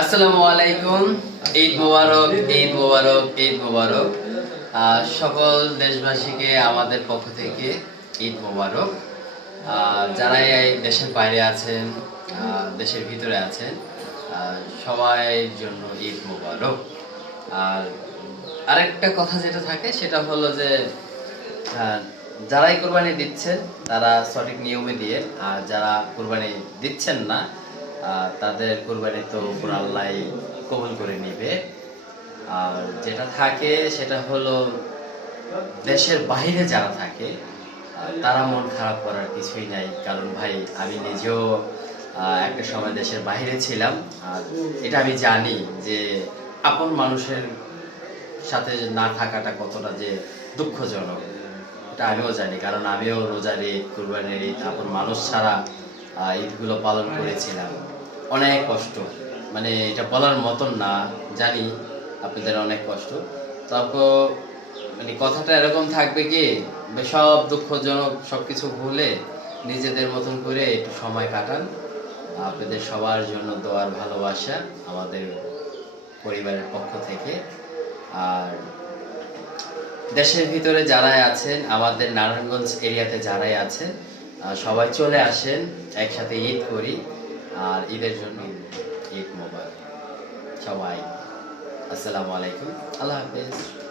আসসালামু আলাইকুম। ঈদ মোবারক, ঈদ মোবারক, ঈদ মোবারক। সকল দেশবাসীকে আমাদের পক্ষ থেকে ঈদ মোবারক। যারা এই দেশের বাইরে আছেন, দেশের ভিতরে আছেন, সবাইয়ের জন্য ঈদ মোবারক। আর আরেকটা কথা যেটা থাকে সেটা হলো যে যারাই কোরবানি দিচ্ছেন তারা সঠিক নিয়মে দিয়ে, আর যারা কোরবানি দিচ্ছেন না তাদের কোরবানি তো উপর আল্লাহ কবুল করে নিবে। আর যেটা থাকে সেটা হলো দেশের বাইরে যারা থাকে তারা মন খারাপ করার কিছুই নাই, কারণ ভাই আমি নিজেও একটা সময় দেশের বাইরে ছিলাম। আর এটা আমি জানি যে আপন মানুষের সাথে না থাকাটা কতটা যে দুঃখজনক, এটা আমিও জানি, কারণ আমিও রোজার ঈদ, কুরবানির ঈদ আপন মানুষ ছাড়া ঈদগুলো পালন করেছিলাম। অনেক কষ্ট, মানে এটা বলার মতন না, জানি আপনাদের অনেক কষ্ট। তারপর মানে কথাটা এরকম থাকবে কি, সব দুঃখজনক সবকিছু ভুলে নিজেদের মতন করে একটু সময় কাটান। আপনাদের সবার জন্য দোয়ার ভালোবাসা আমাদের পরিবারের পক্ষ থেকে। আর দেশের ভিতরে যারাই আছেন, আমাদের নারায়ণগঞ্জ এরিয়াতে যারাই আছেন, সবাই চলে আসেন, একসাথে ঈদ করি। আর ঈদের জন্য ঈদ মোবারক সবাই। আসসালামু আলাইকুম, আল্লাহ হাফেজ।